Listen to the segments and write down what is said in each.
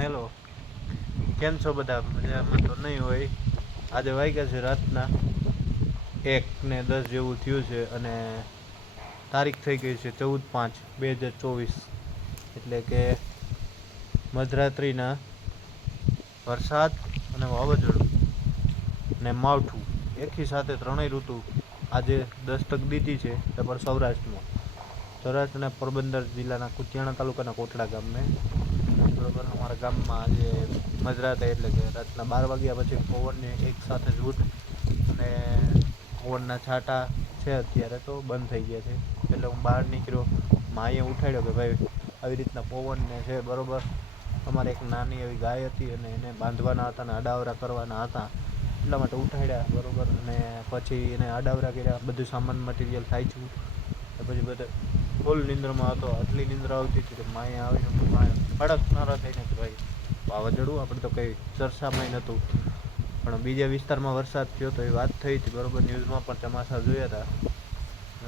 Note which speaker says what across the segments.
Speaker 1: Hello. કેમ છો બધા? મજામાં તો નહીં હોય. આજે વાગ્યા છે રાતના. એક ને દસ જેવું થયું છે અને તારીખ થઈ ગઈ છે ચૌદ પાંચ બે હજાર ચોવીસ. એટલે કે મધરાત્રિના વરસાદ અને વાવાઝોડું ને માવઠું. એકી સાથે ત્રણેય ઋતુ આજે દસ્તક દીધી છે એ પણ સૌરાષ્ટ્રમાં. સૌરાષ્ટ્રના પોરબંદર જિલ્લાના કુતિયાણા તાલુકાના કોટડા ગામે બરોબર, અમારા ગામમાં આજે મધરાતે એટલે કે રાતના બાર વાગ્યા પછી પવનની એક સાથે ઝૂટ અને પવનના છાંટા છે અત્યારે તો બંધ થઈ ગયા છે. એટલે હું બહાર નીકળ્યો માએ ઉઠાડ્યો કે ભાઈ આવી રીતના પવનને છે, બરોબર? અમારે એક નાની એવી ગાય હતી અને એને બાંધવાના હતા અને અડાવરા કરવાના હતા. એટલા માટે ઉઠાડ્યા, બરોબર? અને પછી એને અડાવરા કર્યા, બધું સામાન મટીરિયલ થાય છું. પછી બધે ફૂલ નિંદ્રમાં હતો. આટલી નિંદ્રા આવતી હતી કે માએ આવીને માએ કડકનારા થઈને કે ભાઈ વાવાઝોડું, આપણે તો કંઈ ચર્ચામાં નહોતું. પણ બીજા વિસ્તારમાં વરસાદ થયો તો એ વાત થઈ હતી, બરોબર, ન્યૂઝમાં પણ ચોમાસા જોયા હતા.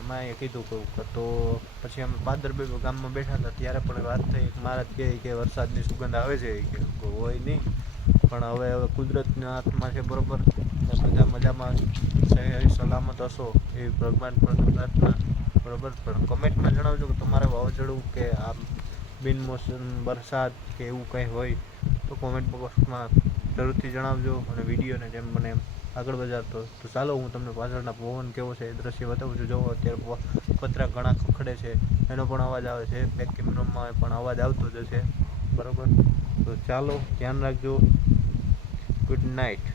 Speaker 1: એમાં એ કીધું કહું તો પછી અમે પાદરબે ગામમાં બેઠા હતા, ત્યારે પણ વાત થઈ મહારાજ કહે કે વરસાદની સુગંધ આવે છે, કે હોય નહીં. પણ હવે હવે કુદરતના હાથમાં છે, બરાબર. બધા મજામાં સલામત હશો એ ભગવાન પણ પ્રાર્થના, બરાબર. પણ કમેન્ટમાં જણાવજો કે તમારે વાવાઝોડું કે આમ બિનમોસમ વરસાદ કે એવું કંઈ હોય તો કોમેન્ટ બોક્સમાં જરૂરથી જણાવજો અને વિડીયોને જેમ મને આગળ વધારતો. તો ચાલો, હું તમને પાછળના પવન કેવો છે એ દ્રશ્ય બતાવું છું જોવો અત્યારે પતરા ઘણા ખખડે છે, એનો પણ અવાજ આવે છે. બેક કેમેરામાં પણ અવાજ આવતો જ હશે. બરાબર? તો ચાલો, ધ્યાન રાખજો. Good night